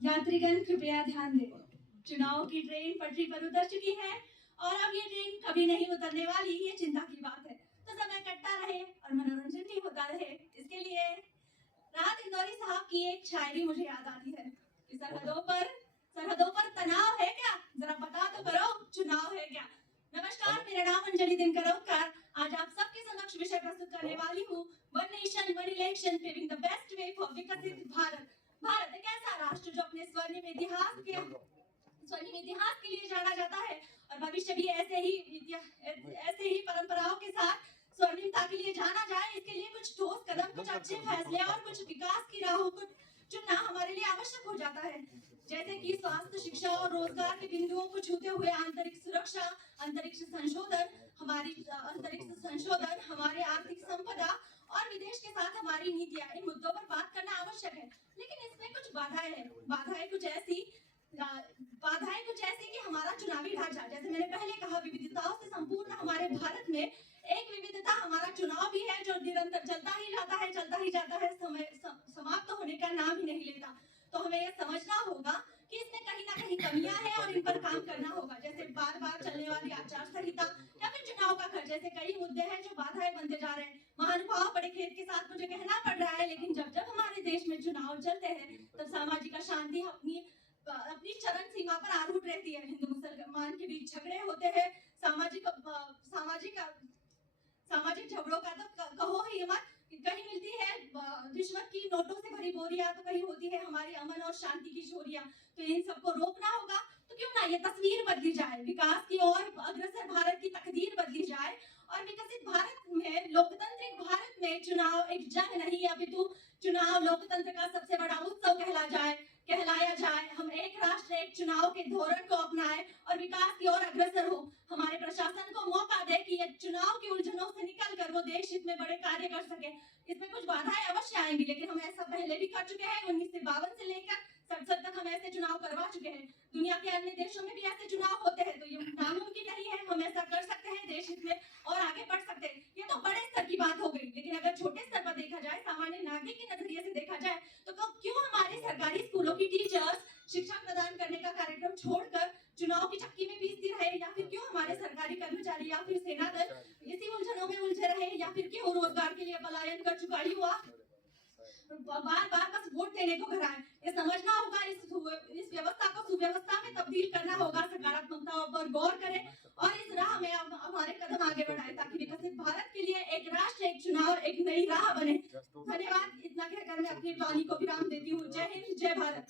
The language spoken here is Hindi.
यात्रीगण कृपया ध्यान दें। चुनाव की ट्रेन पटरी पर उतर चुकी है और अब ये ट्रेन कभी नहीं उतरने वाली, ये चिंता की बात है। तो समय कटता रहे और मनोरंजन भी होता रहे, इसके लिए राहत इंदौरी साहब की एक शायरी मुझे याद आती है कि सरहदों पर तनाव है क्या, जरा बता तो करो, चुनाव है क्या। नमस्कार, मेरा नाम अंजलि दिनकर। आज आप सबके समक्ष विषय प्रस्तुत करने वाली हूँ, one nation one election paving the best way for विकसित भारत। भारत एक ऐसा राष्ट्र जो अपने स्वर्णिम इतिहास के लिए जाना जाता है और भविष्य भी ऐसे ही परंपराओं के साथ स्वर्णिमता के लिए जाना जाए। इसके लिए कुछ ठोस कदम, कुछ अच्छे फैसले और कुछ विकास की राहों को चुनना हमारे लिए आवश्यक हो जाता है। जैसे कि स्वास्थ्य, शिक्षा और रोजगार के बिंदुओं को छूते हुए आंतरिक सुरक्षा, अंतरिक्ष संशोधन, हमारे आर्थिक संपदा और विदेश के साथ हमारी नीतियां, इन मुद्दों पर बात करना आवश्यक है। लेकिन इसमें कुछ बाधाएं हैं। बाधाएं कुछ ऐसी कि हमारा चुनावी ढांचा, जैसे मैंने पहले कहा, विविधताओं से संपूर्ण हमारे भारत में एक विविधता हमारा चुनाव भी है, जो निरंतर चलता ही जाता है, समाप्त होने का नाम ही नहीं लेता। तो हमें यह समझना होगा कि इसमें कहीं ना कहीं कमियां हैं और इन पर काम करना होगा, जैसे बार बार चलने वाली आचार संहिता या फिर चुनाव का खर्च, जैसे कई मुद्दे हैं जो बाधाएं बनते जा रहे हैं। महानुभाव, बड़े खेद के साथ मुझे कहना पड़ रहा है, लेकिन जब जब हमारे देश में चुनाव चलते हैं तब सामाजिक अशांति अपनी अपनी चरम सीमा पर आरूढ़ रहती है। हिंदू मुसलमान के बीच झगड़े होते हैं, सामाजिक सामाजिक झगड़ों का तो कहो ही मत। कहीं मिलती है रिश्वत की नोटों से भरी बोरियां, तो कहीं होती है हमारी अमन और शांति की चोरियां। तो इन सबको रोकना होगा। तो क्यों ना ये तस्वीर बदली जाए, विकास की ओर अग्रसर भारत की तकदीर बदली जाए और विकसित भारत में, लोकतांत्रिक भारत में चुनाव एक जंग नहीं, अपितु चुनाव लोकतंत्र का सबसे बड़ा उत्सव कहलाया जाए। हम एक राष्ट्र एक चुनाव के धोरण को अपनाएं और विकास की ओर अग्रसर हो। हमारे प्रशासन को मौका दे कि ये चुनाव की उलझनों से निकलकर वो देश हित में बड़े कार्य कर सके। इसमें कुछ बाधाएं अवश्य आएंगी, लेकिन हम ऐसा पहले भी कर चुके हैं। 1952 से लेकर 67 तक हम ऐसे चुनाव करवा चुके हैं। दुनिया के अन्य देशों में भी ऐसे चुनाव होते हैं, तो ये नामुमकिन नहीं है। हम ऐसा कर सकते हैं देश हित में और आगे बढ़ सकते हैं। ये तो बड़े स्तर की बात हो गई, लेकिन अगर छोटे स्तर पर देखा जाए, सामान्य नागरिक के नजरिए से देखा जाए, तो क्यों हमारे सरकारी स्कूलों की टीचर्स शिक्षा प्रदान करने का कार्यक्रम छोड़कर चुनाव की चक्की में पीसती रहे, या फिर क्यों हमारे सरकारी कर्मचारी या फिर सेना दल इसी उलझनों में उलझे रहे, या फिर क्यों रोजगार के लिए पलायन कर चुका युवा बार बार बस वोट देने को घर आए। ये समझना होगा, इस व्यवस्था को सुव्यवस्था में तब्दील करना होगा। सकारात्मकता पर गौर करें और इस राह में हमारे कदम आगे बढ़ाएं, ताकि विकसित भारत के लिए एक राष्ट्र एक चुनाव एक नई राह बने। धन्यवाद। इतना कहकर मैं अपनी वाणी को विराम देती हूँ। जय हिंद, जय भारत।